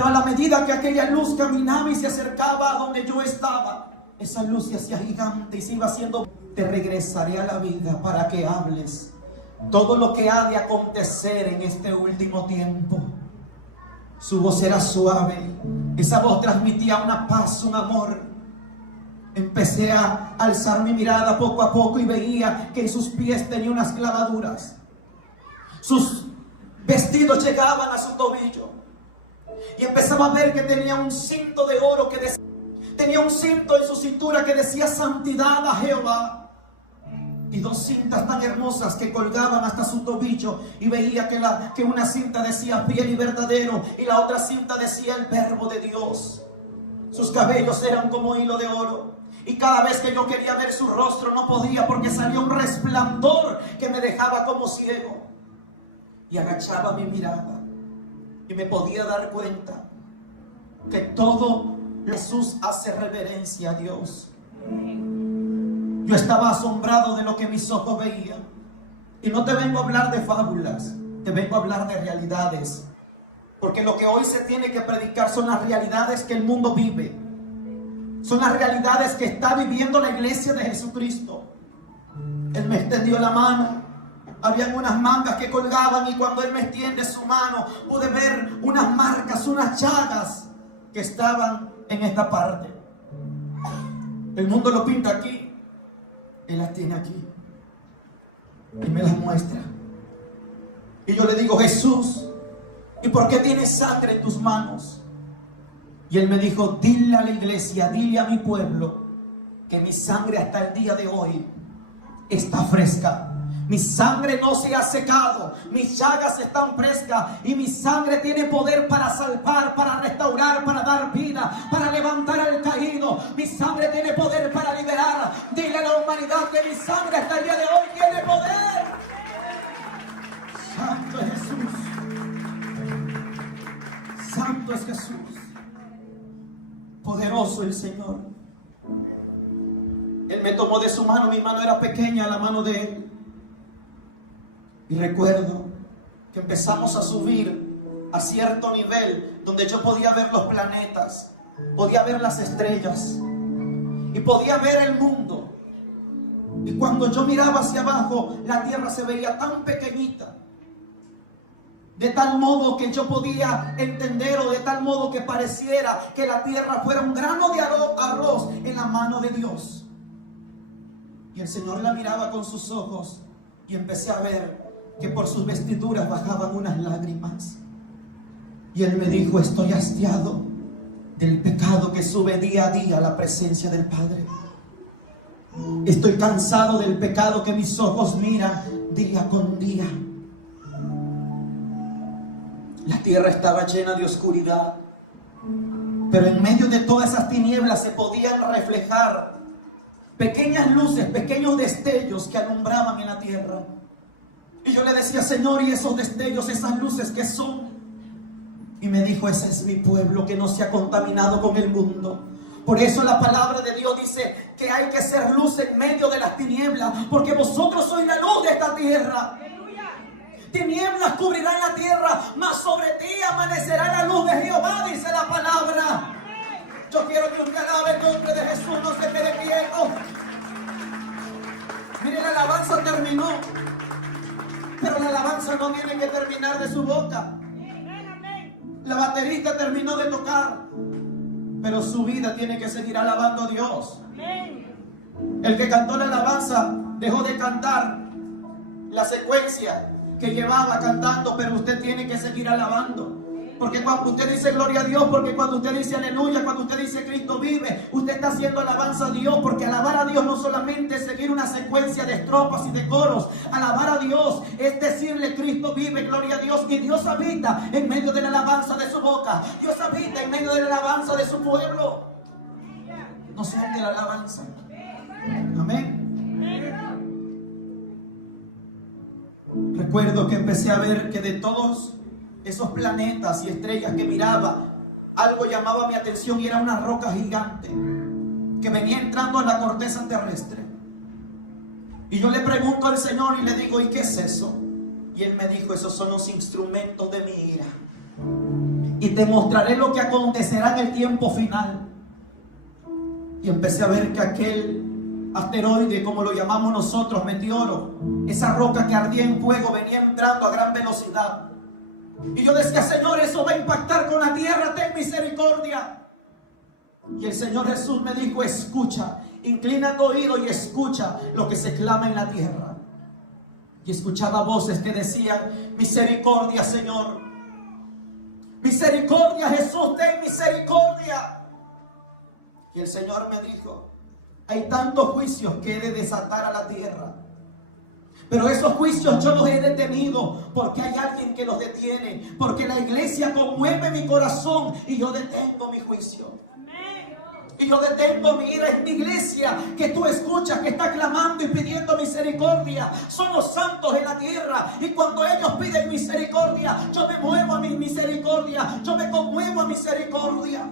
Pero a la medida que aquella luz caminaba y se acercaba a donde yo estaba, esa luz se hacía gigante y se iba haciendo. Te regresaré a la vida para que hables todo lo que ha de acontecer en este último tiempo. Su voz era suave, esa voz transmitía una paz, un amor. Empecé a alzar mi mirada poco a poco y veía que en sus pies tenía unas clavaduras. Sus vestidos llegaban a su tobillo. Y empezaba a ver que tenía un cinto de oro que decía, tenía un cinto en su cintura que decía santidad a Jehová. Y dos cintas tan hermosas que colgaban hasta su tobillo. Y veía que una cinta decía fiel y verdadero y la otra cinta decía el verbo de Dios. Sus cabellos eran como hilo de oro. Y cada vez que yo quería ver su rostro no podía, porque salía un resplandor que me dejaba como ciego. Y agachaba mi mirada y me podía dar cuenta que todo Jesús hace reverencia a Dios. Yo estaba asombrado de lo que mis ojos veían. Y no te vengo a hablar de fábulas, te vengo a hablar de realidades. Porque lo que hoy se tiene que predicar son las realidades que el mundo vive. Son las realidades que está viviendo la iglesia de Jesucristo. Él me extendió la mano. Habían unas mangas que colgaban y cuando Él me extiende su mano pude ver unas marcas, unas llagas que estaban en esta parte. El mundo lo pinta aquí. Él las tiene aquí y me las muestra. Y yo le digo: Jesús, ¿y por qué tienes sangre en tus manos? Y Él me dijo: dile a la iglesia, dile a mi pueblo que mi sangre hasta el día de hoy está fresca. Mi sangre no se ha secado, mis llagas están frescas y mi sangre tiene poder para salvar, para restaurar, para dar vida, para levantar al caído. Mi sangre tiene poder para liberar. Dile a la humanidad que mi sangre hasta el día de hoy tiene poder. Santo es Jesús. Santo es Jesús. Poderoso el Señor. Él me tomó de su mano, mi mano era pequeña, la mano de Él. Y recuerdo que empezamos a subir a cierto nivel donde yo podía ver los planetas, podía ver las estrellas y podía ver el mundo. Y cuando yo miraba hacia abajo, la tierra se veía tan pequeñita, de tal modo que yo podía entender, o de tal modo que pareciera que la tierra fuera un grano de arroz en la mano de Dios. Y el Señor la miraba con sus ojos y empecé a ver que por sus vestiduras bajaban unas lágrimas. Y Él me dijo: estoy hastiado del pecado que sube día a día a la presencia del Padre. Estoy cansado del pecado que mis ojos miran día con día. La tierra estaba llena de oscuridad, pero en medio de todas esas tinieblas se podían reflejar pequeñas luces, pequeños destellos que alumbraban en la tierra. Y yo le decía: Señor, ¿y esos destellos, esas luces qué son? Y me dijo: ese es mi pueblo que no se ha contaminado con el mundo. Por eso la palabra de Dios dice que hay que ser luz en medio de las tinieblas, porque vosotros sois la luz de esta tierra. Tinieblas cubrirán la tierra, mas sobre ti amanecerá la luz de Jehová, dice la palabra. Yo quiero que usted alabe el nombre de Jesús, no se quede quieto. Mire, la alabanza terminó, pero la alabanza no tiene que terminar de su boca. La baterista terminó de tocar, pero su vida tiene que seguir alabando a Dios. El que cantó la alabanza dejó de cantar la secuencia que llevaba cantando, pero usted tiene que seguir alabando. Porque cuando usted dice gloria a Dios, porque cuando usted dice aleluya, cuando usted dice Cristo vive, usted está haciendo alabanza a Dios. Porque alabar a Dios no solamente es seguir una secuencia de estrofas y de coros. Alabar a Dios es decirle: Cristo vive, gloria a Dios. Y Dios habita en medio de la alabanza de su boca. Dios habita en medio de la alabanza de su pueblo. No se de la alabanza. Amén. Recuerdo que empecé a ver que de todos esos planetas y estrellas que miraba, algo llamaba mi atención y era una roca gigante que venía entrando en la corteza terrestre. Y yo le pregunto al Señor y le digo: ¿y qué es eso? Y Él me dijo: esos son los instrumentos de mi ira. y te mostraré lo que acontecerá en el tiempo final. Y empecé a ver que aquel asteroide, como lo llamamos nosotros, meteoro, esa roca que ardía en fuego, venía entrando a gran velocidad. Y yo decía: Señor, eso va a impactar con la tierra, ten misericordia. Y el Señor Jesús me dijo: escucha, inclina tu oído y escucha lo que se clama en la tierra. Y escuchaba voces que decían: misericordia, Señor, misericordia, Jesús, ten misericordia. Y el Señor me dijo: hay tantos juicios que he de desatar a la tierra, pero esos juicios yo los he detenido porque hay alguien que los detiene, porque la iglesia conmueve mi corazón y yo detengo mi juicio. Y yo detengo mi ira. Es mi iglesia que tú escuchas, que está clamando y pidiendo misericordia. Son los santos en la tierra. Y cuando ellos piden misericordia, yo me muevo a mi misericordia. Yo me conmuevo a misericordia.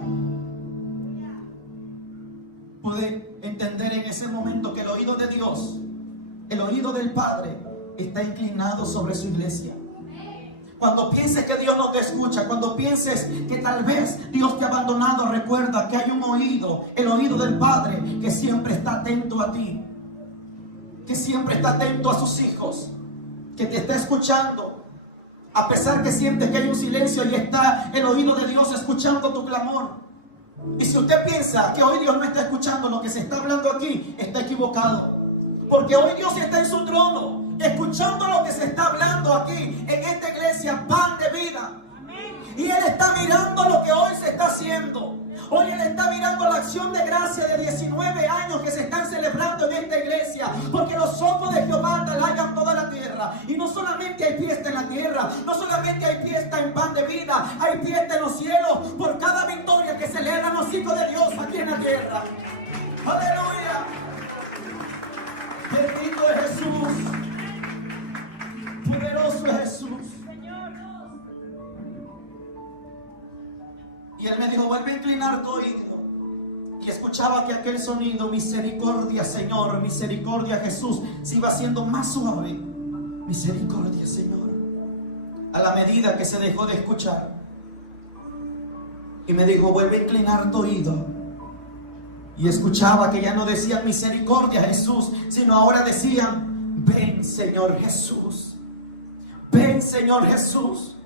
Pude entender en ese momento que el oído de Dios, el oído del Padre, está inclinado sobre su iglesia. Cuando pienses que Dios no te escucha, cuando pienses que tal vez Dios te ha abandonado, recuerda que hay un oído, el oído del Padre, que siempre está atento a ti, que siempre está atento a sus hijos, que te está escuchando. A pesar que sientes que hay un silencio, y está el oído de Dios escuchando tu clamor. Y si usted piensa que hoy Dios no está escuchando lo que se está hablando aquí, está equivocado. Porque hoy Dios está en su trono, escuchando lo que se está hablando aquí, en esta iglesia, Pan de Vida. Y Él está mirando lo que hoy se está haciendo. Hoy Él está mirando la acción de gracia de 19 años que se están celebrando en esta iglesia. Porque los ojos de Jehová atalayan toda la tierra. Y no solamente hay fiesta en la tierra, no solamente hay fiesta en Pan de Vida, hay fiesta en los cielos por cada victoria que celebran los hijos de Dios aquí en la tierra. ¡Aleluya! Bendito es Jesús. Poderoso es Jesús. Y Él me dijo: vuelve a inclinar tu oído. Y escuchaba que aquel sonido, misericordia, Señor, misericordia, Jesús, se iba haciendo más suave. Misericordia, Señor. A la medida que se dejó de escuchar. Y me dijo: vuelve a inclinar tu oído. Y escuchaba que ya no decían misericordia, Jesús, sino ahora decían: ven, Señor Jesús. Ven, Señor Jesús.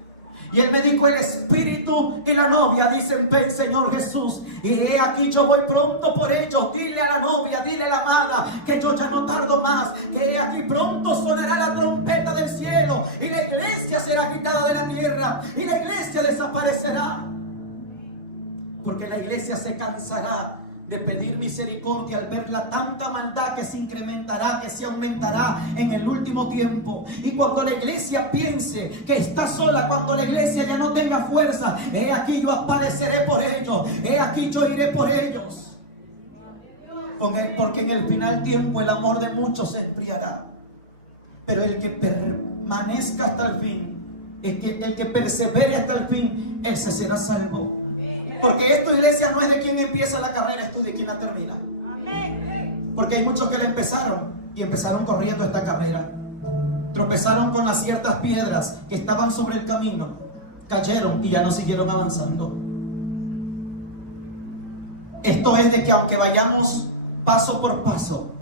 Y Él me dijo: el Espíritu y la novia dicen: ven, Señor Jesús. Y he aquí, yo voy pronto por ellos. Dile a la novia, dile a la amada, que yo ya no tardo más. Que he aquí, pronto sonará la trompeta del cielo. Y la iglesia será quitada de la tierra. Y la iglesia desaparecerá. Porque la iglesia se cansará de pedir misericordia al ver la tanta maldad que se incrementará, que se aumentará en el último tiempo. Y cuando la iglesia piense que está sola, cuando la iglesia ya no tenga fuerza, he aquí yo apareceré por ellos, he aquí yo iré por ellos. Porque en el final tiempo el amor de muchos se enfriará, pero el que permanezca hasta el fin, el que persevere hasta el fin, ese será salvo. Porque esta iglesia no es de quien empieza la carrera, esto es de quien la termina. Porque hay muchos que la empezaron y empezaron corriendo esta carrera. Tropezaron con las ciertas piedras que estaban sobre el camino, cayeron y ya no siguieron avanzando. Esto es de que aunque vayamos paso por paso,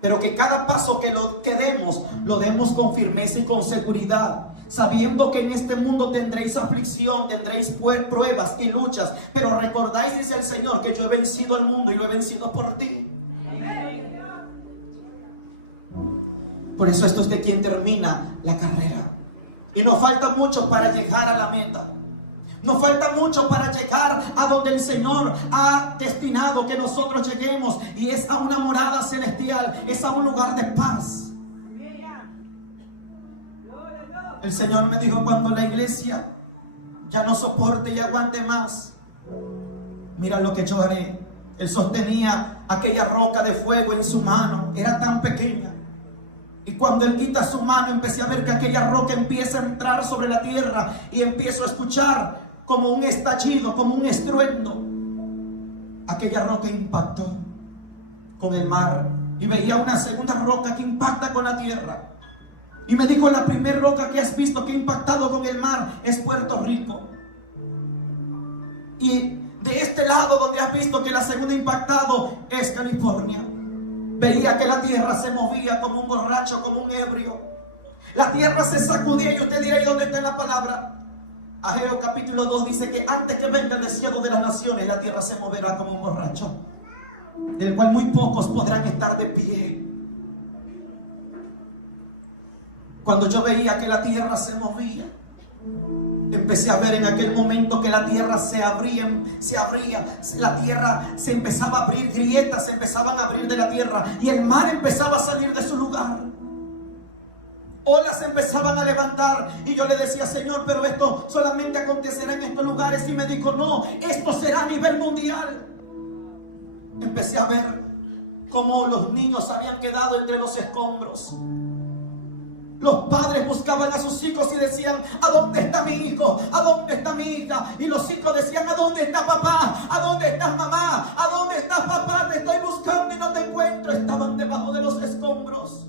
pero que cada paso que demos, lo demos con firmeza y con seguridad, sabiendo que en este mundo tendréis aflicción, tendréis pruebas y luchas, pero recordáis, dice el Señor, que yo he vencido al mundo y lo he vencido por ti. Por eso esto es de quien termina la carrera. Y nos falta mucho para llegar a la meta. Nos falta mucho para llegar a donde el Señor ha destinado que nosotros lleguemos, y es a una morada celestial, es a un lugar de paz. El Señor me dijo: cuando la iglesia ya no soporte y aguante más, mira lo que yo haré. Él sostenía aquella roca de fuego en su mano, era tan pequeña. Y cuando Él quita su mano, empecé a ver que aquella roca empieza a entrar sobre la tierra, y empiezo a escuchar como un estallido, como un estruendo. Aquella roca impactó con el mar, y veía una segunda roca que impacta con la tierra. Y me dijo: la primera roca que has visto que ha impactado con el mar es Puerto Rico. Y de este lado donde has visto que la segunda impactado es California, veía que la tierra se movía como un borracho, como un ebrio. La tierra se sacudía y usted dirá, ¿y dónde está la palabra? Ageo capítulo 2 dice que antes que venga el desierto de las naciones, la tierra se moverá como un borracho, del cual muy pocos podrán estar de pie. Cuando yo veía que la tierra se movía, empecé a ver en aquel momento que la tierra se abría, la tierra se empezaba a abrir, grietas se empezaban a abrir de la tierra y el mar empezaba a salir de su lugar. Olas se empezaban a levantar y yo le decía, Señor, pero esto solamente acontecerá en estos lugares. Y me dijo, no, esto será a nivel mundial. Empecé a ver cómo los niños habían quedado entre los escombros. Los padres buscaban a sus hijos y decían, ¿a dónde está mi hijo? ¿A dónde está mi hija? Y los hijos decían, ¿a dónde está papá? ¿A dónde estás mamá? ¿A dónde estás papá? Te estoy buscando y no te encuentro. Estaban debajo de los escombros.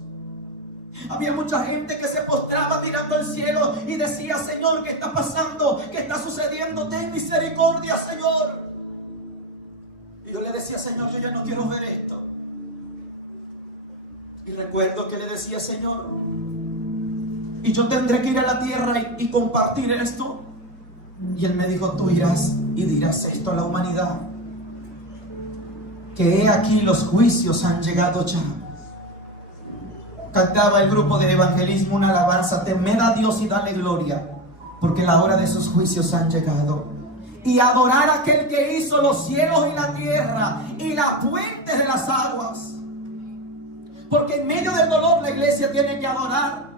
Había mucha gente que se postraba mirando al cielo y decía, Señor, ¿qué está pasando? ¿Qué está sucediendo? Ten misericordia, Señor. Y yo le decía, Señor, yo ya no quiero ver esto. Y recuerdo que le decía, Señor, y yo tendré que ir a la tierra y compartir esto. Y Él me dijo, tú irás y dirás esto a la humanidad, que he aquí los juicios han llegado ya. Cantaba el grupo de evangelismo una alabanza, temed a Dios y dale gloria, porque la hora de sus juicios han llegado. Y adorar a aquel que hizo los cielos y la tierra y la fuente de las aguas. Porque en medio del dolor la iglesia tiene que adorar.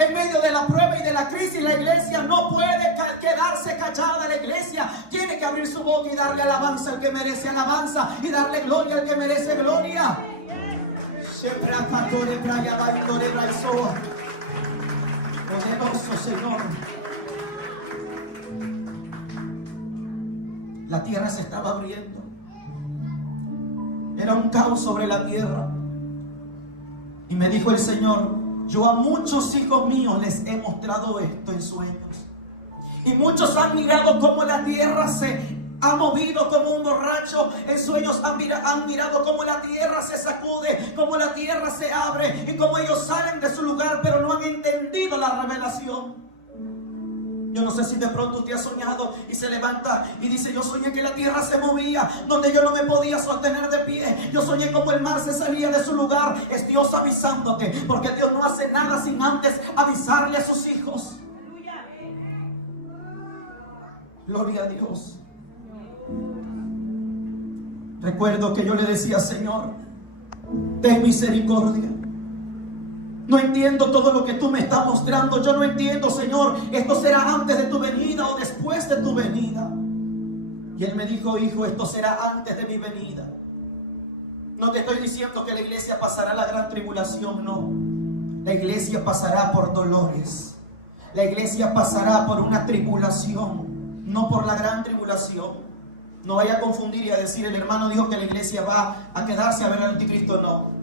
En medio de la prueba y de la crisis, la iglesia no puede quedarse callada. La iglesia tiene que abrir su boca y darle alabanza al que merece alabanza y darle gloria al que merece gloria. Poderoso Señor. La tierra se estaba abriendo. Era un caos sobre la tierra. Y me dijo el Señor, yo a muchos hijos míos les he mostrado esto en sueños. Y muchos han mirado cómo la tierra se ha movido como un borracho. En sueños han mirado cómo la tierra se sacude, cómo la tierra se abre y cómo ellos salen de su lugar, pero no han entendido la revelación. Yo no sé si de pronto usted ha soñado y se levanta y dice, yo soñé que la tierra se movía, donde yo no me podía sostener de pie. Yo soñé como el mar se salía de su lugar. Es Dios avisándote, porque Dios no hace nada sin antes avisarle a sus hijos. Gloria a Dios. Recuerdo que yo le decía, Señor, ten misericordia. No entiendo todo lo que tú me estás mostrando. Yo no entiendo, Señor, esto será antes de tu venida o después de tu venida. Y Él me dijo, hijo, esto será antes de mi venida. No te estoy diciendo que la iglesia pasará la gran tribulación, no. La iglesia pasará por dolores. La iglesia pasará por una tribulación, no por la gran tribulación. No vaya a confundir y a decir, el hermano dijo que la iglesia va a quedarse a ver al anticristo. No.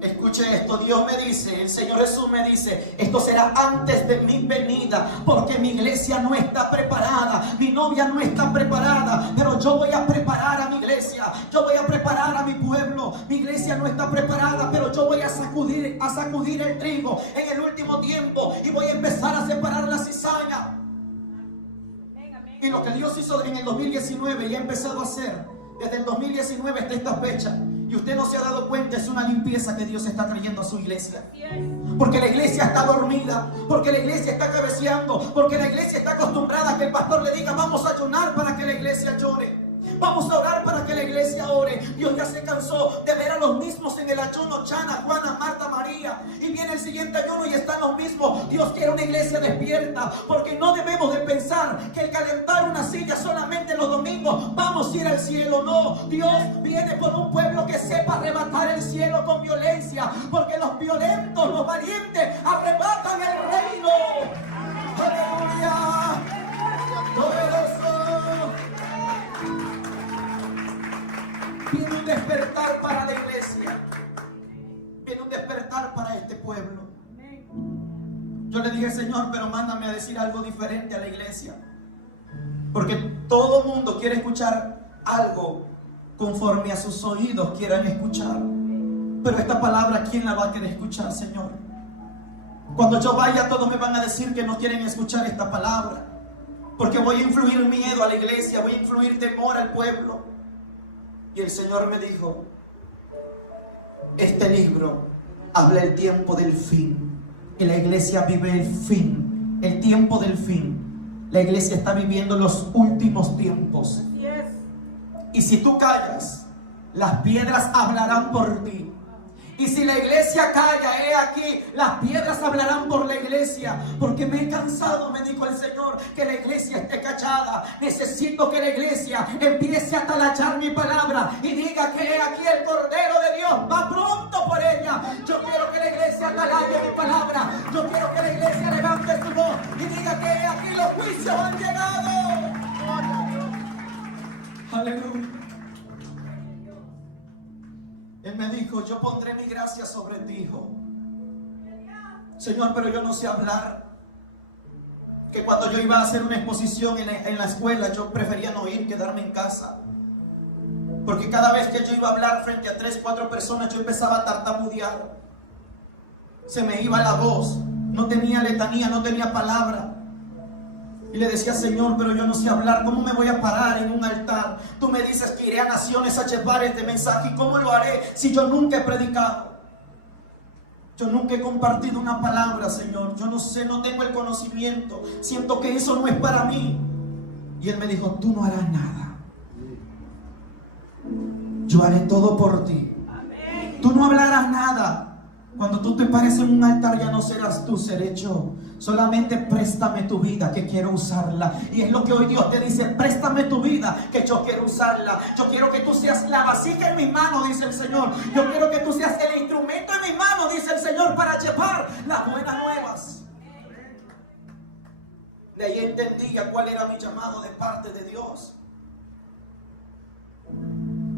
Escuche esto, Dios me dice, el Señor Jesús me dice, esto será antes de mi venida, porque mi iglesia no está preparada, mi novia no está preparada, pero yo voy a preparar a mi iglesia, yo voy a preparar a mi pueblo. Mi iglesia no está preparada, pero yo voy a sacudir el trigo en el último tiempo y voy a empezar a separar la cizaña. Y lo que Dios hizo en el 2019 y ha empezado a hacer desde el 2019 hasta esta fecha, y usted no se ha dado cuenta, es una limpieza que Dios está trayendo a su iglesia. Porque la iglesia está dormida, porque la iglesia está cabeceando, porque la iglesia está acostumbrada a que el pastor le diga, vamos a ayunar para que la iglesia llore, vamos a orar para que la iglesia ore. Dios ya se cansó de ver a los mismos en el ayuno, Chana, Juana, Marta, María, y viene el siguiente ayuno y están los mismos. Dios quiere una iglesia despierta, porque no debemos de pensar que el calentar una silla solamente los domingos vamos a ir al cielo. No, Dios viene por un pueblo que sepa arrebatar el cielo con violencia, porque los violentos, los valientes arrebatan el reino. ¡Aleluya! ¡Poderoso! Viene un despertar para la iglesia. Viene un despertar para este pueblo. Yo le dije, Señor, pero mándame a decir algo diferente a la iglesia. Porque todo mundo quiere escuchar algo conforme a sus oídos quieran escuchar. Pero esta palabra, ¿quién la va a querer escuchar, Señor? Cuando yo vaya, todos me van a decir que no quieren escuchar esta palabra. Porque voy a influir miedo a la iglesia, voy a influir temor al pueblo. Y el Señor me dijo, este libro habla el tiempo del fin. Y la iglesia vive el fin, el tiempo del fin. La iglesia está viviendo los últimos tiempos. Y si tú callas, las piedras hablarán por ti. Y si la iglesia calla, he aquí, las piedras hablarán por la iglesia. Porque me he cansado, me dijo el Señor, que la iglesia esté callada. Necesito que la iglesia empiece a talachar mi palabra y diga que he aquí el Cordero de Dios va pronto por ella. Yo quiero que la iglesia talache mi palabra. Yo quiero que la iglesia levante su voz y diga que he aquí los juicios han llegado. Aleluya. Él me dijo, yo pondré mi gracia sobre ti, hijo. Señor, pero yo no sé hablar. Que cuando yo iba a hacer una exposición en la escuela, yo prefería no ir, quedarme en casa. Porque cada vez que yo iba a hablar frente a 3, 4 personas, yo empezaba a tartamudear. Se me iba la voz. No tenía letanía, no tenía palabra. Y le decía, Señor, pero yo no sé hablar. ¿Cómo me voy a parar en un altar? Tú me dices que iré a naciones a llevar este mensaje. ¿Y cómo lo haré si yo nunca he predicado? Yo nunca he compartido una palabra, Señor. Yo no sé, no tengo el conocimiento. Siento que eso no es para mí. Y Él me dijo, tú no harás nada. Yo haré todo por ti. Tú no hablarás nada. Cuando tú te pares en un altar, ya no serás tú, seré yo. Solamente préstame tu vida, que quiero usarla. Y es lo que hoy Dios te dice, préstame tu vida, que yo quiero usarla. Yo quiero que tú seas la vasija en mis manos, dice el Señor. Yo quiero que tú seas el instrumento en mis manos, dice el Señor, para llevar las buenas nuevas. De ahí entendía cuál era mi llamado de parte de Dios.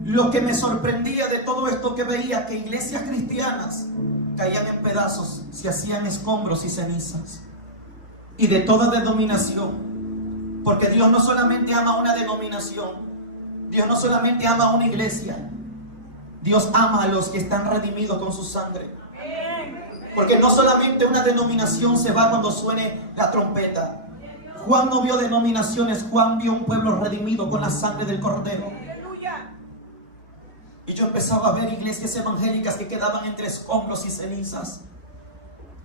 Lo que me sorprendía de todo esto que veía, que iglesias cristianas caían en pedazos, se hacían escombros y cenizas. Y de toda denominación. Porque Dios no solamente ama una denominación. Dios no solamente ama una iglesia. Dios ama a los que están redimidos con su sangre. Porque no solamente una denominación se va cuando suene la trompeta. Juan no vio denominaciones, Juan vio un pueblo redimido con la sangre del Cordero. Y yo empezaba a ver iglesias evangélicas que quedaban entre escombros y cenizas.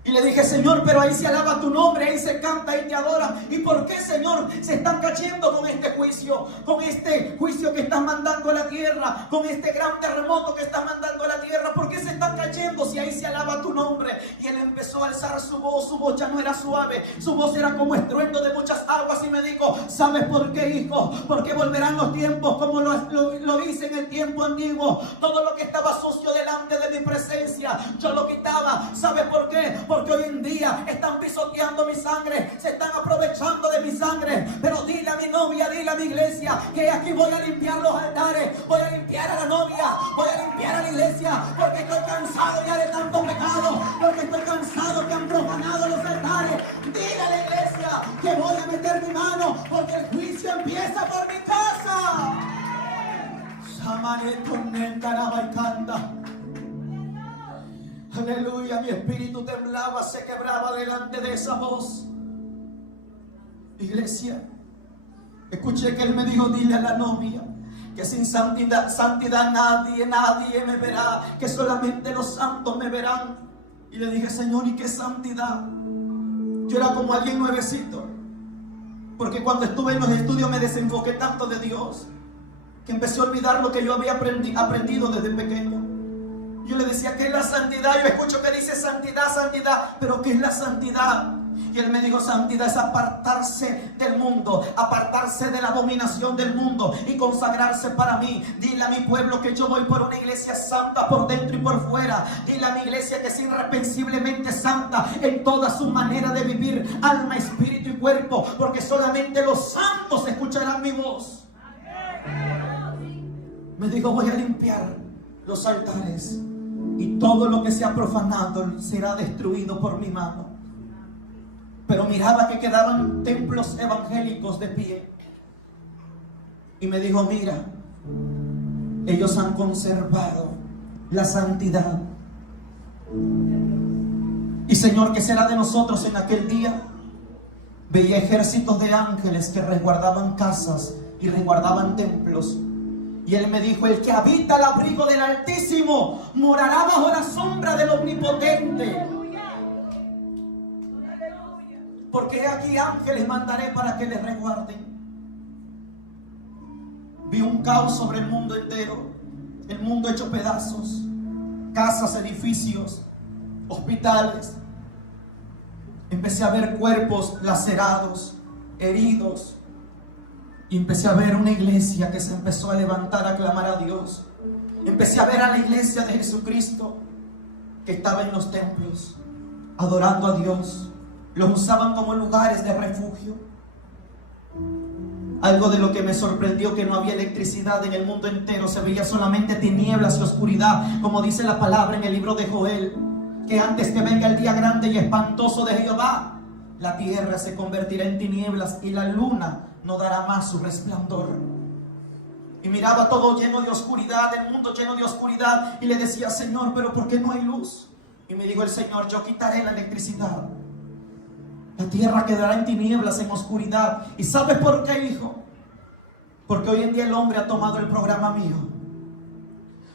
Y le dije, Señor, pero ahí se alaba tu nombre, ahí se canta, ahí te adora. ¿Y por qué, Señor, se están cayendo con este juicio? Con este juicio que estás mandando a la tierra, con este gran terremoto que estás mandando a la tierra. ¿Por qué se están cayendo si ahí se alaba tu nombre? Y él empezó a alzar su voz ya no era suave, su voz era como estruendo de muchas aguas. Y me dijo, ¿sabes por qué, hijo? Porque volverán los tiempos como lo hice en el tiempo antiguo. Todo lo que estaba sucio delante de mi presencia, yo lo quitaba. ¿Sabes por qué? Porque hoy en día están pisoteando mi sangre, se están aprovechando de mi sangre. Pero dile a mi novia, dile a mi iglesia, que aquí voy a limpiar los altares, voy a limpiar a la novia, voy a limpiar a la iglesia, porque estoy cansado ya de tanto pecado, porque estoy cansado que han profanado los altares. Dile a la iglesia que voy a meter mi mano, porque el juicio empieza por mi casa. Aleluya, mi espíritu temblaba, se quebraba delante de esa voz. Iglesia, escuché que Él me dijo, dile a la novia que sin santidad nadie me verá, que solamente los santos me verán. Y le dije, Señor, ¿y qué santidad? Yo era como alguien nuevecito, porque cuando estuve en los estudios me desenfoqué tanto de Dios, que empecé a olvidar lo que yo había aprendido desde pequeño. Yo le decía, ¿qué es la santidad? Yo escucho que dice santidad, santidad, pero ¿qué es la santidad? Y Él me dijo, santidad es apartarse del mundo, apartarse de la dominación del mundo y consagrarse para mí. Dile a mi pueblo que yo voy por una iglesia santa por dentro y por fuera. Dile a mi iglesia que es irreprensiblemente santa en toda su manera de vivir, alma, espíritu y cuerpo, porque solamente los santos escucharán mi voz. Me dijo, voy a limpiar los altares y todo lo que sea profanado será destruido por mi mano. Pero miraba que quedaban templos evangélicos de pie. y me dijo: mira, ellos han conservado la santidad. Y Señor, ¿qué será de nosotros en aquel día? Veía ejércitos de ángeles que resguardaban casas y resguardaban templos. Y Él me dijo: el que habita el abrigo del Altísimo morará bajo la sombra del Omnipotente. Porque aquí ángeles mandaré para que les resguarden. Vi un caos sobre el mundo entero, el mundo hecho pedazos, casas, edificios, hospitales. Empecé a ver cuerpos lacerados, heridos, y empecé a ver una iglesia que se empezó a levantar a clamar a Dios. Empecé a ver a la iglesia de Jesucristo que estaba en los templos adorando a Dios. Los usaban como lugares de refugio. Algo de lo que me sorprendió, que no había electricidad en el mundo entero. Se veía solamente tinieblas y oscuridad, como dice la palabra en el libro de Joel, que antes que venga el día grande y espantoso de Jehová, la tierra se convertirá en tinieblas y la luna no dará más su resplandor. Y miraba todo lleno de oscuridad, el mundo lleno de oscuridad, y le decía: Señor, pero ¿por qué no hay luz? Y me dijo el Señor: yo quitaré la electricidad. La tierra quedará en tinieblas, en oscuridad. ¿Y sabes por qué, hijo? Porque hoy en día el hombre ha tomado el programa mío.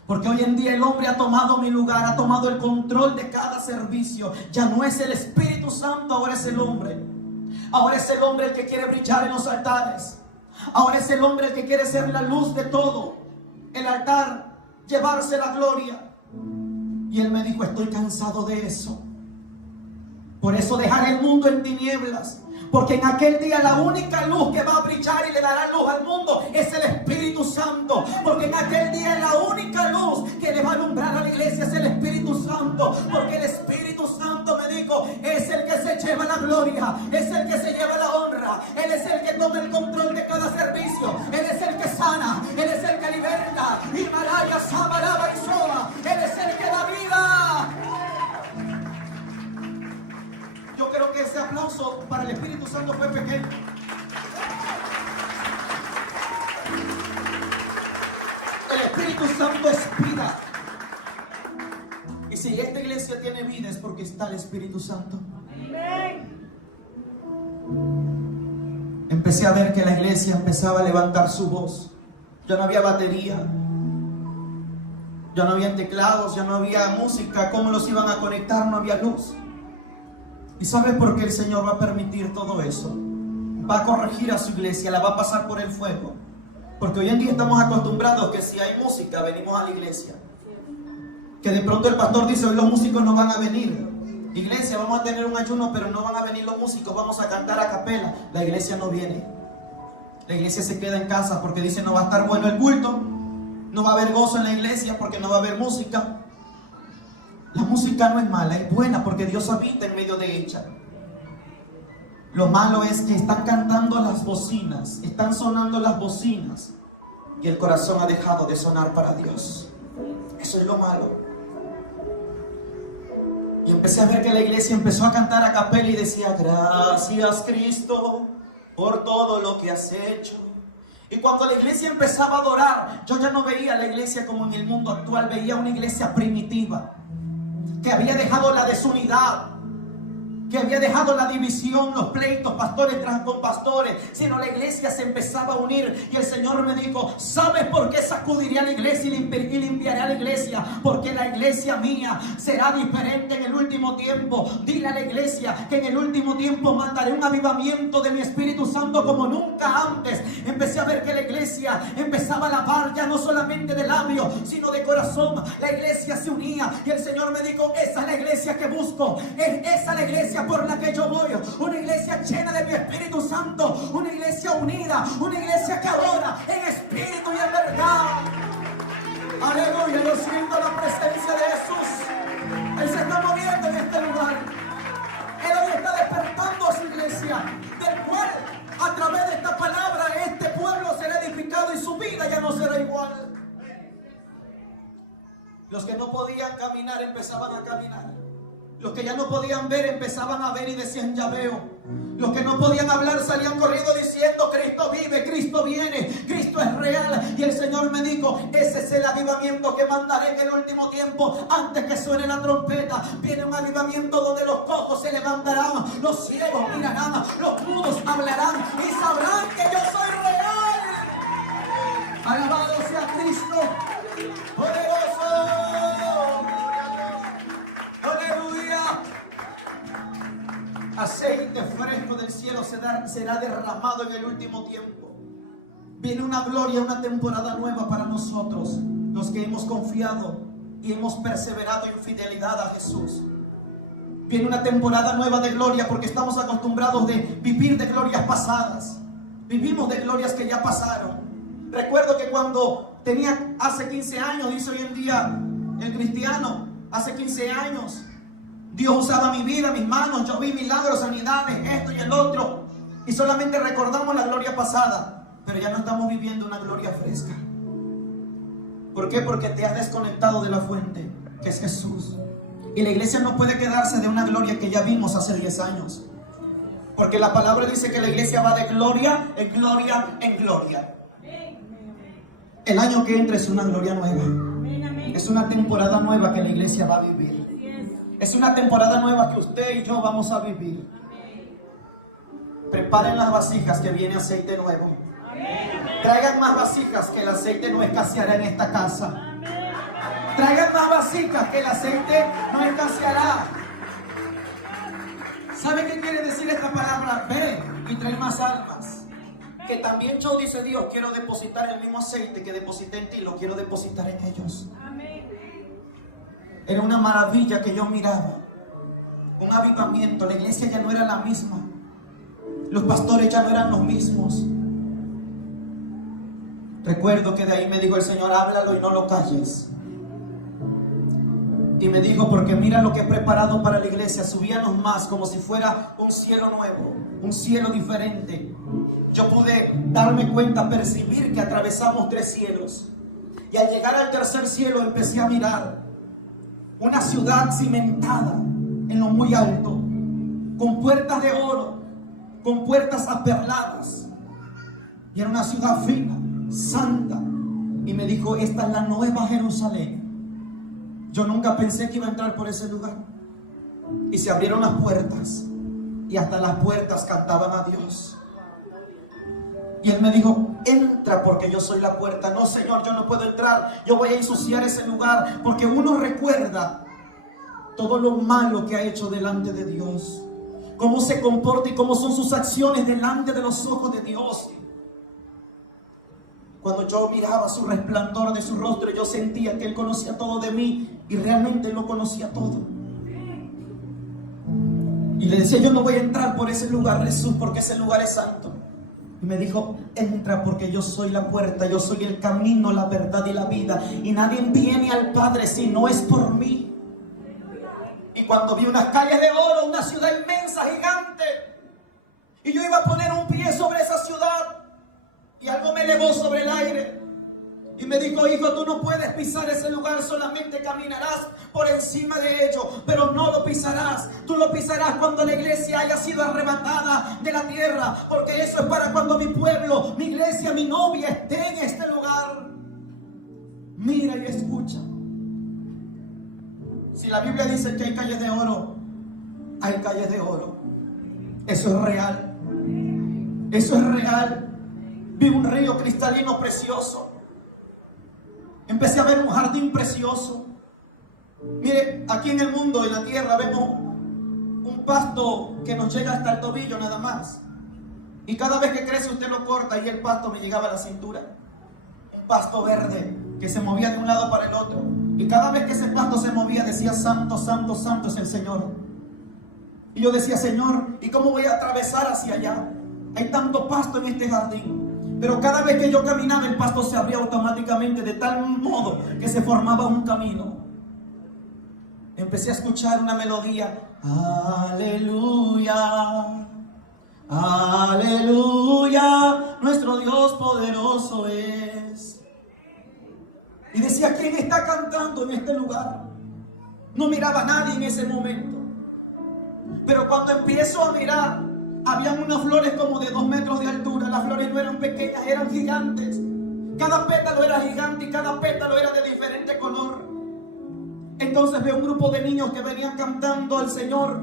Porque hoy en día el hombre ha tomado mi lugar, ha tomado el control de cada servicio. Ya no es el Espíritu Santo, ahora es el hombre. Ahora es el hombre el que quiere brillar en los altares. Ahora es el hombre el que quiere ser la luz de todo el altar, llevarse la gloria. Y Él me dijo: estoy cansado de eso. Por eso dejaré el mundo en tinieblas. Porque en aquel día la única luz que va a brillar y le dará luz al mundo es el Espíritu Santo. Porque en aquel día la única luz que le va a alumbrar a la iglesia es el Espíritu Santo. Porque el Espíritu Santo, me dijo, es el que se lleva la gloria, es el que se lleva la honra. Él es el que toma el control de cada servicio. Él es el que sana, Él es el que liberta. Y Maraya, Samaraba y Soa, Él es el que da vida. Yo creo que ese aplauso para el Espíritu Santo fue pequeño. El Espíritu Santo es vida. Y si esta iglesia tiene vida es porque está el Espíritu Santo. Empecé a ver que la iglesia empezaba a levantar su voz. Ya no había batería, ya no había teclados, ya no había música. ¿Cómo los iban a conectar? No había luz. ¿Y sabes por qué el Señor va a permitir todo eso? Va a corregir a su iglesia, la va a pasar por el fuego. Porque hoy en día estamos acostumbrados que si hay música, venimos a la iglesia. Que de pronto el pastor dice: hoy los músicos no van a venir. Iglesia, vamos a tener un ayuno, pero no van a venir los músicos, vamos a cantar a capela. La iglesia no viene. La iglesia se queda en casa porque dice: no va a estar bueno el culto, no va a haber gozo en la iglesia porque no va a haber música. La música no es mala, es buena porque Dios habita en medio de ella. Lo malo es que están cantando las bocinas, están sonando las bocinas y el corazón ha dejado de sonar para Dios. Eso es lo malo. Y empecé a ver que la iglesia empezó a cantar a capela y decía: gracias, Cristo, por todo lo que has hecho. Y cuando la iglesia empezaba a adorar, yo ya no veía la iglesia como en el mundo actual, veía una iglesia primitiva, que había dejado la desunidad, que había dejado la división, los pleitos, pastores tras con pastores, sino la iglesia se empezaba a unir. Y el Señor me dijo: ¿sabes por qué sacudiré a la iglesia y limpiaré a la iglesia? Porque la iglesia mía será diferente en el último tiempo. Dile a la iglesia que en el último tiempo mandaré un avivamiento de mi Espíritu Santo como nunca antes. Empecé a ver que la iglesia empezaba a alabar, ya no solamente de labios, sino de corazón. La iglesia se unía y el Señor me dijo: esa es la iglesia que busco, es esa la iglesia por la que yo voy, una iglesia llena de mi Espíritu Santo, una iglesia unida, una iglesia que adora en espíritu y en verdad. Aleluya, yo siento la presencia de Jesús. Él se está moviendo en este lugar. Él hoy está despertando a su iglesia, del cual a través de esta palabra este pueblo será edificado y su vida ya no será igual. Los que no podían caminar empezaban a caminar. Los que ya no podían ver empezaban a ver y decían: ya veo. Los que no podían hablar salían corriendo diciendo: Cristo vive, Cristo viene, Cristo es rey. Señor me dijo, ese es el avivamiento que mandaré en el último tiempo, antes que suene la trompeta. Viene un avivamiento donde los cojos se levantarán, los ciegos mirarán, los mudos hablarán y sabrán que yo soy real. Alabado sea Cristo, poderoso. Aleluya. Aceite fresco del cielo será derramado en el último tiempo. Viene una gloria, una temporada nueva para nosotros, los que hemos confiado y hemos perseverado en fidelidad a Jesús. Viene una temporada nueva de gloria, porque estamos acostumbrados de vivir de glorias pasadas. Vivimos de glorias que ya pasaron. Recuerdo que cuando tenía hace 15 años, dice hoy en día el cristiano, hace 15 años, Dios usaba mi vida, mis manos, yo vi milagros, sanidades, esto y el otro, y solamente recordamos la gloria pasada. Pero ya no estamos viviendo una gloria fresca. ¿Por qué? Porque te has desconectado de la fuente, que es Jesús. Y la iglesia no puede quedarse de una gloria que ya vimos hace 10 años. Porque la palabra dice que la iglesia va de gloria en gloria en gloria. El año que entra es una gloria nueva. Es una temporada nueva que la iglesia va a vivir. Es una temporada nueva que usted y yo vamos a vivir. Preparen las vasijas, que viene aceite nuevo. Traigan más vasijas, que el aceite no escaseará en esta casa. Traigan más vasijas, que el aceite no escaseará. ¿Sabe qué quiere decir esta palabra? Ve y trae más almas. Que también yo, dice Dios, quiero depositar el mismo aceite que deposité en ti, lo quiero depositar en ellos. Era una maravilla que yo miraba. Un avivamiento. La iglesia ya no era la misma. Los pastores ya no eran los mismos. Recuerdo que de ahí me dijo el Señor, háblalo y no lo calles. Y me dijo, porque mira lo que he preparado para la iglesia. Subíanos más, como si fuera un cielo nuevo, un cielo diferente. Yo pude darme cuenta, percibir que atravesamos 3 cielos. Y al llegar al tercer cielo empecé a mirar una ciudad cimentada en lo muy alto, con puertas de oro, con puertas aperladas. Y era una ciudad fina, santa. Y me dijo, esta es la nueva Jerusalén. Yo nunca pensé que iba a entrar por ese lugar. Y se abrieron las puertas, y hasta las puertas cantaban a Dios. Y él me dijo, entra, porque yo soy la puerta. No, Señor, yo no puedo entrar, yo voy a ensuciar ese lugar. Porque uno recuerda todo lo malo que ha hecho delante de Dios, cómo se comporta y cómo son sus acciones delante de los ojos de Dios. Cuando yo miraba su resplandor de su rostro, yo sentía que Él conocía todo de mí, y realmente lo conocía todo. Y le decía, yo no voy a entrar por ese lugar, Jesús, porque ese lugar es santo. Y me dijo, entra, porque yo soy la puerta, yo soy el camino, la verdad y la vida, y nadie viene al Padre si no es por mí. Y cuando vi unas calles de oro, una ciudad inmensa, gigante, y yo iba a poner un pie sobre esa ciudad, y algo me elevó sobre el aire y me dijo, hijo, tú no puedes pisar ese lugar, solamente caminarás por encima de ello, pero no lo pisarás. Tú lo pisarás cuando la iglesia haya sido arrebatada de la tierra, porque eso es para cuando mi pueblo, mi iglesia, mi novia esté en este lugar. Mira y escucha. Si la Biblia dice que hay calles de oro, hay calles de oro. Eso es real. Eso es real. Vi un río cristalino precioso. Empecé a ver un jardín precioso. Mire, aquí en el mundo, en la tierra, vemos un pasto que nos llega hasta el tobillo nada más. Y cada vez que crece usted lo corta y el pasto me llegaba a la cintura. Un pasto verde que se movía de un lado para el otro. Y cada vez que ese pasto se movía decía, santo, santo, santo es el Señor. Y yo decía, Señor, ¿y cómo voy a atravesar hacia allá? Hay tanto pasto en este jardín. Pero cada vez que yo caminaba, el pasto se abría automáticamente, de tal modo que se formaba un camino. Empecé a escuchar una melodía. Aleluya, aleluya, nuestro Dios poderoso es. Y decía, ¿quién está cantando en este lugar? No miraba a nadie en ese momento. Pero cuando empiezo a mirar, habían unas flores como de 2 metros de altura. Las flores no eran pequeñas, eran gigantes, Cada pétalo era gigante y cada pétalo era de diferente color. Entonces veo un grupo de niños que venían cantando al Señor,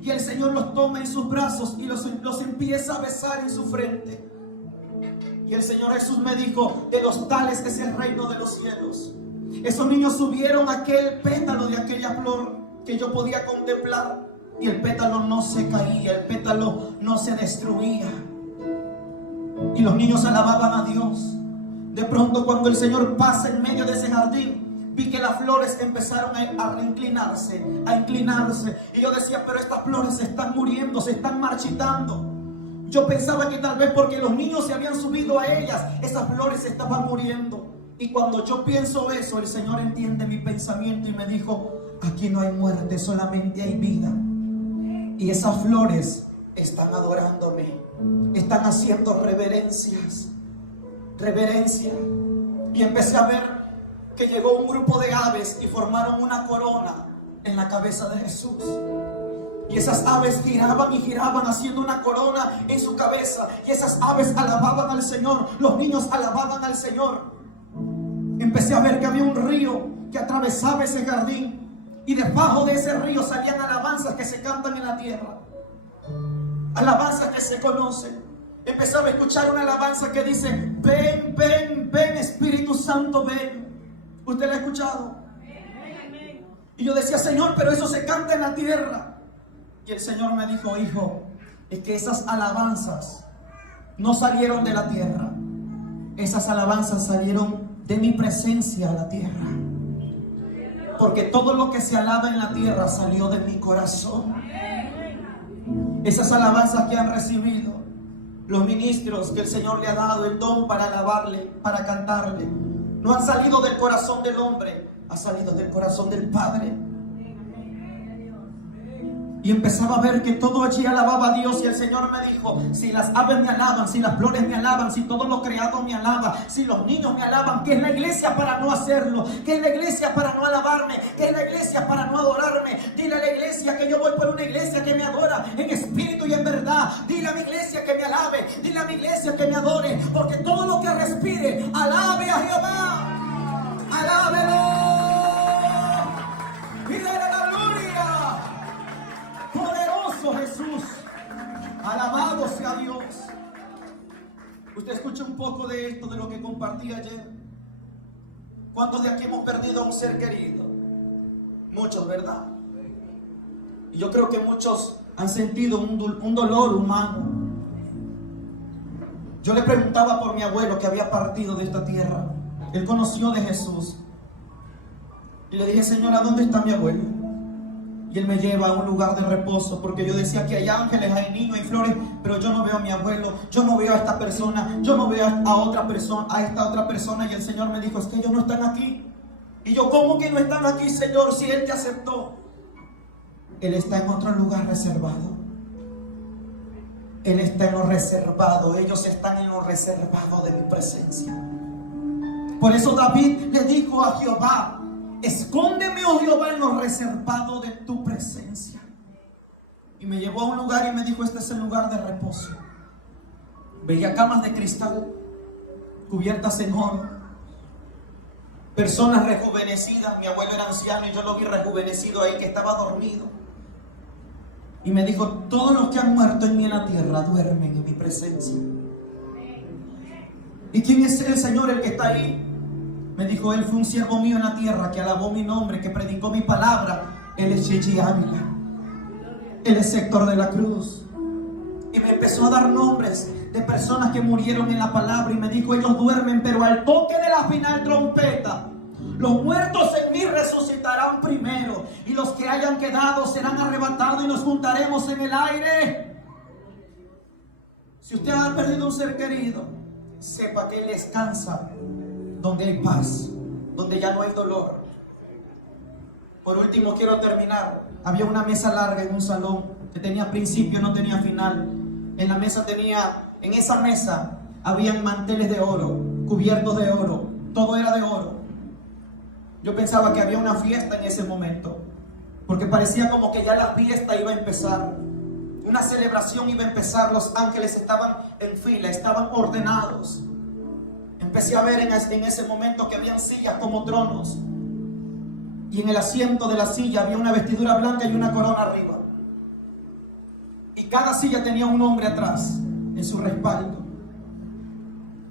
y el Señor los toma en sus brazos y los empieza a besar en su frente. Y el Señor Jesús me dijo: de los tales es el reino de los cielos. Esos niños subieron aquel pétalo de aquella flor que yo podía contemplar, y el pétalo no se caía, el pétalo no se destruía. Y los niños alababan a Dios. De pronto, cuando el Señor pasa en medio de ese jardín, vi que las flores empezaron a inclinarse. Y yo decía: pero estas flores se están muriendo, se están marchitando. Yo pensaba que tal vez porque los niños se habían subido a ellas, esas flores se estaban muriendo. Y cuando yo pienso eso, el Señor entiende mi pensamiento y me dijo: aquí no hay muerte, solamente hay vida. Y esas flores están adorándome, están haciendo reverencias. Y empecé a ver que llegó un grupo de aves y formaron una corona en la cabeza de Jesús. Y esas aves giraban y giraban haciendo una corona en su cabeza. Y esas aves alababan al Señor. Los niños alababan al Señor. Empecé a ver que había un río que atravesaba ese jardín. Y debajo de ese río salían alabanzas que se cantan en la tierra. Alabanzas que se conocen. Empezaba a escuchar una alabanza que dice: ven, ven, ven, Espíritu Santo, ven. ¿Usted la ha escuchado? Y yo decía: Señor, pero eso se canta en la tierra. Y el Señor me dijo: hijo, es que esas alabanzas no salieron de la tierra. Esas alabanzas salieron de mi presencia a la tierra. Porque todo lo que se alaba en la tierra salió de mi corazón. Esas alabanzas que han recibido los ministros que el Señor le ha dado el don para alabarle, para cantarle, no han salido del corazón del hombre, ha salido del corazón del Padre. Y empezaba a ver que todo allí alababa a Dios. Y el Señor me dijo: si las aves me alaban, si las flores me alaban, si todo lo creado me alaba, si los niños me alaban, ¿qué es la iglesia para no hacerlo? ¿Qué es la iglesia para no alabarme? ¿Qué es la iglesia para no adorarme? Dile a la iglesia que yo voy por una iglesia que me adora en espíritu y en verdad. Dile a mi iglesia que me alabe. Dile a mi iglesia que me adore. Porque todo lo que respire, alabe a Jehová. Alábelo. Y dale la gloria. Poderoso Jesús, alabado sea Dios. Usted escucha un poco de esto, de lo que compartí ayer. ¿Cuántos de aquí hemos perdido a un ser querido? Muchos, ¿verdad? Y yo creo que muchos han sentido un dolor humano. Yo le preguntaba por mi abuelo que había partido de esta tierra. Él conoció de Jesús. Y le dije: Señora, ¿dónde está mi abuelo? Y él me lleva a un lugar de reposo, porque yo decía que hay ángeles, hay niños, hay flores, pero yo no veo a mi abuelo, yo no veo a esta persona, yo no veo a otra persona, a esta otra persona. Y el Señor me dijo: es que ellos no están aquí. Y yo: ¿cómo que no están aquí, Señor, si Él te aceptó? Él está en otro lugar reservado. Él está en lo reservado. Ellos están en lo reservado de mi presencia. Por eso David le dijo a Jehová: escóndeme, oh Jehová, en lo reservado de tu presencia. Y me llevó a un lugar y me dijo: este es el lugar de reposo. Veía camas de cristal cubiertas en oro, personas rejuvenecidas. Mi abuelo era anciano y yo lo vi rejuvenecido ahí, que estaba dormido. Y me dijo: todos los que han muerto en mí en la tierra duermen en mi presencia. ¿Y quién es el Señor, el que está ahí? Me dijo: Él fue un siervo mío en la tierra, que alabó mi nombre, que predicó mi palabra. Él es Chechi Ávila. Él es Héctor de la Cruz. Y me empezó a dar nombres de personas que murieron en la palabra. Y me dijo: ellos duermen, pero al toque de la final trompeta, los muertos en mí resucitarán primero. Y los que hayan quedado serán arrebatados y nos juntaremos en el aire. Si usted ha perdido un ser querido, sepa que Él descansa donde hay paz, donde ya no hay dolor. Por último, quiero terminar. Había una mesa larga en un salón que tenía principio, no tenía final. En la mesa en esa mesa habían manteles de oro, cubiertos de oro, todo era de oro. Yo pensaba que había una fiesta en ese momento, porque parecía como que ya la fiesta iba a empezar. Una celebración iba a empezar. Los ángeles estaban en fila, estaban ordenados. empecé a ver en ese momento que habían sillas como tronos. Y en el asiento de la silla había una vestidura blanca y una corona arriba. Y cada silla tenía un hombre atrás, en su respaldo.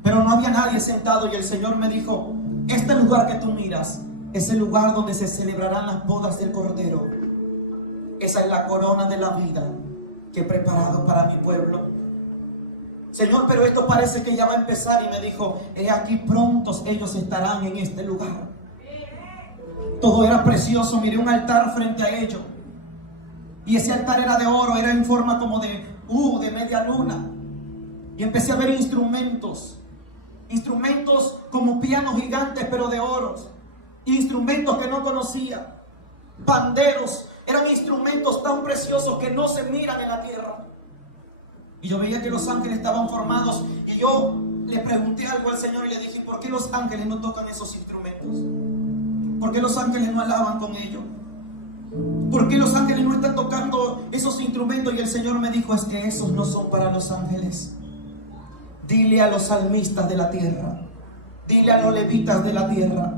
Pero no había nadie sentado, y el Señor me dijo: este lugar que tú miras es el lugar donde se celebrarán las bodas del Cordero. Esa es la corona de la vida que he preparado para mi pueblo. Señor, pero esto parece que ya va a empezar. Y me dijo: he aquí, prontos ellos estarán en este lugar. Todo era precioso. Miré un altar frente a ellos, y ese altar era de oro, era en forma como de media luna. Y empecé a ver instrumentos como pianos gigantes, pero de oros. Instrumentos que no conocía. Panderos. Eran instrumentos tan preciosos que no se miran en la tierra. Y yo veía que los ángeles estaban formados. Y yo le pregunté algo al Señor y le dije: ¿por qué los ángeles no tocan esos instrumentos? ¿Por qué los ángeles no alaban con ellos? ¿Por qué los ángeles no están tocando esos instrumentos? Y el Señor me dijo: es que esos no son para los ángeles. Dile a los salmistas de la tierra, dile a los levitas de la tierra,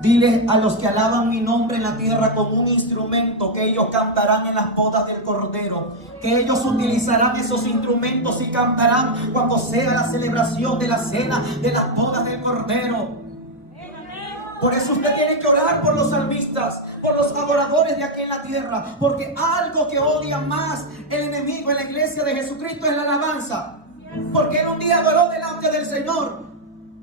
dile a los que alaban mi nombre en la tierra con un instrumento, que ellos cantarán en las bodas del Cordero, que ellos utilizarán esos instrumentos y cantarán cuando sea la celebración de la cena de las bodas del Cordero. Por eso usted tiene que orar por los salmistas, por los adoradores de aquí en la tierra, porque algo que odia más el enemigo en la iglesia de Jesucristo es la alabanza. Porque él un día adoró delante del Señor.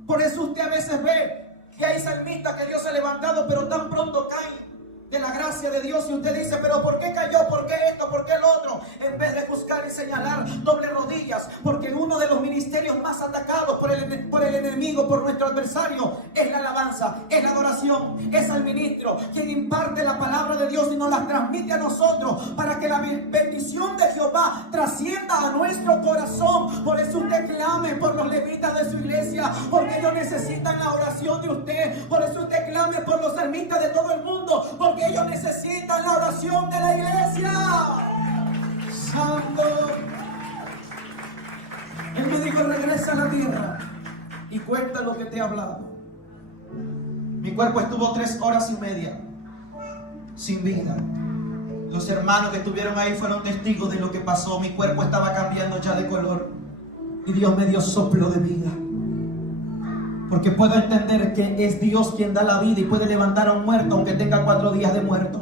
Por eso usted a veces ve que hay salmistas que Dios ha levantado, pero tan pronto caen de la gracia de Dios, y usted dice: pero ¿por qué cayó? ¿Por qué esto? ¿Por qué el otro? En vez de buscar y señalar, doble rodillas, porque uno de los ministerios más atacados por el enemigo, por nuestro adversario, es la alabanza, es la adoración, es el ministro quien imparte la palabra de Dios y nos la transmite a nosotros para que la bendición de Jehová trascienda a nuestro corazón. Por eso usted clame por los levitas de su iglesia, porque ellos necesitan la oración de usted. Por eso usted clame por los salmistas de todo el mundo, porque ellos necesitan la oración de la iglesia. Santo. Él me dijo: regresa a la tierra y cuenta lo que te he hablado. Mi cuerpo estuvo 3 horas y media sin vida. Los hermanos que estuvieron ahí fueron testigos de lo que pasó. Mi cuerpo estaba cambiando ya de color, y Dios me dio soplo de vida. Porque puedo entender que es Dios quien da la vida y puede levantar a un muerto aunque tenga 4 días de muerto.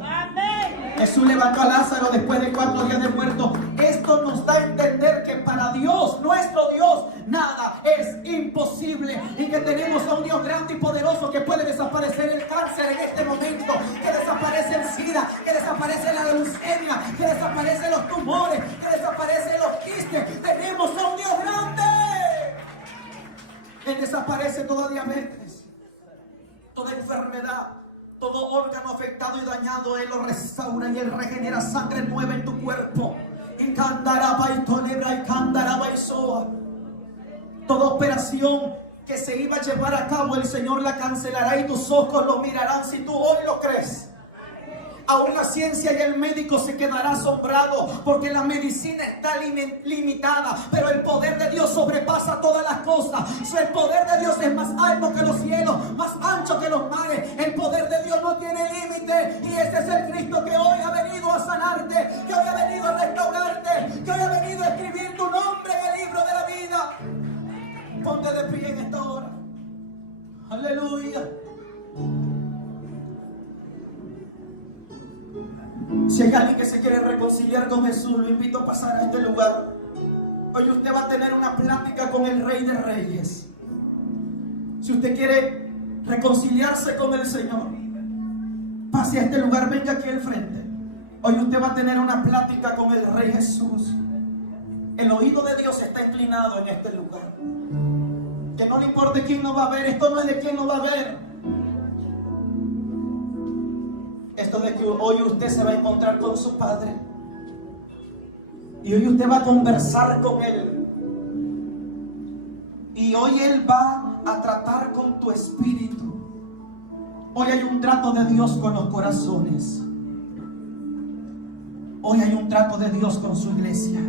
Jesús levantó a Lázaro después de 4 días de muerto. Esto nos da a entender que para Dios, nuestro Dios, nada es imposible. Y que tenemos a un Dios grande y poderoso que puede desaparecer el cáncer en este momento, que desaparece el SIDA, que desaparece la leucemia, que desaparece los tumores, que desaparece los quistes. Tenemos a un Dios grande. Él desaparece toda diabetes, toda enfermedad, todo órgano afectado y dañado. Él lo restaura y Él regenera sangre nueva en tu cuerpo. Toda operación que se iba a llevar a cabo, el Señor la cancelará y tus ojos lo mirarán si tú hoy lo crees. Aún la ciencia y el médico se quedará asombrado, porque la medicina está limitada, pero el poder de Dios sobrepasa todas las cosas. El poder de Dios es más alto que los cielos, más ancho que los mares. El poder de Dios no tiene límite, y ese es el Cristo que hoy ha venido a sanarte, que hoy ha venido a restaurarte, que hoy ha venido a escribir tu nombre en el libro de la vida. Ponte de pie en esta hora. Aleluya. Si hay alguien que se quiere reconciliar con Jesús, lo invito a pasar a este lugar. Hoy usted va a tener una plática con el Rey de Reyes. Si usted quiere reconciliarse con el Señor, pase a este lugar, venga aquí al frente. Hoy usted va a tener una plática con el Rey Jesús. El oído de Dios está inclinado en este lugar. Que no le importe quién nos va a ver. Esto no es de quién nos va a ver. Esto de que hoy usted se va a encontrar con su Padre. Y hoy usted va a conversar con Él. Y hoy Él va a tratar con tu espíritu. Hoy hay un trato de Dios con los corazones. Hoy hay un trato de Dios con su iglesia.